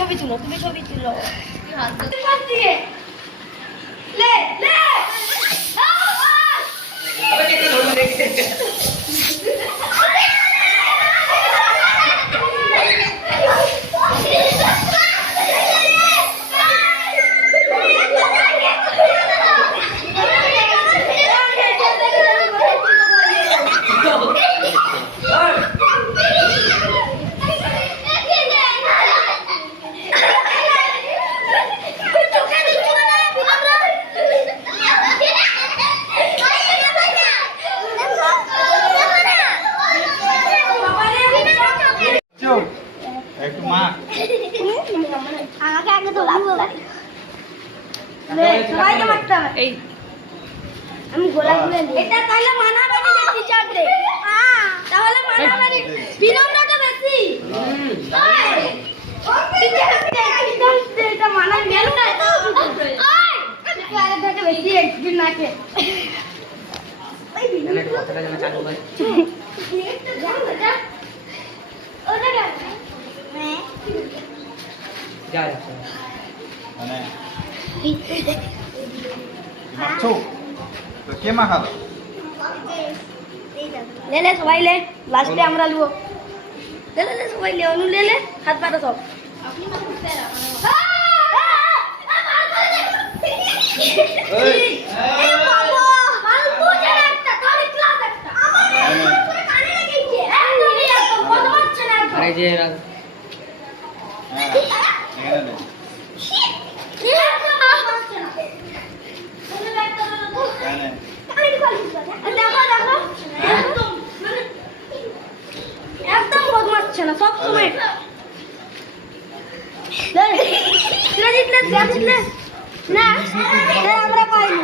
ছবি তুলো, তুমি ছবি তুলো। একটু মা আমাকে আগে তো লাগবে সবাইকে মারতে হবে। এই আমি গোলা গুলে এটা তাহলে মানাবাড়ি যে টিচার দে তাহলে মানাবাড়ি বিনম্রটা বেশি টিচার একদম এটা মানা গেল না তো তুই আগে থেকে বেশি একদিন নাকে ওই বিনম্র কথাটা যেন চালু হয় ওটা যা মানে মারছো তো কে মাখালো ले ले सबाई ले लास्ट पे हमरा लुओ ले ले ले सबाई ले ओनु ले ले हाथ पाटा सब अपनी मत तेरा ए बाबा माल पूजा একটা তাহলে ক্লাস একটা আমার পুরো কানে লেগেছে একদম এত বদমাশ ছেলে আরে যে এখানে নে একদম বদমাশ ছেলে সব সময় না আমরা পাইনি।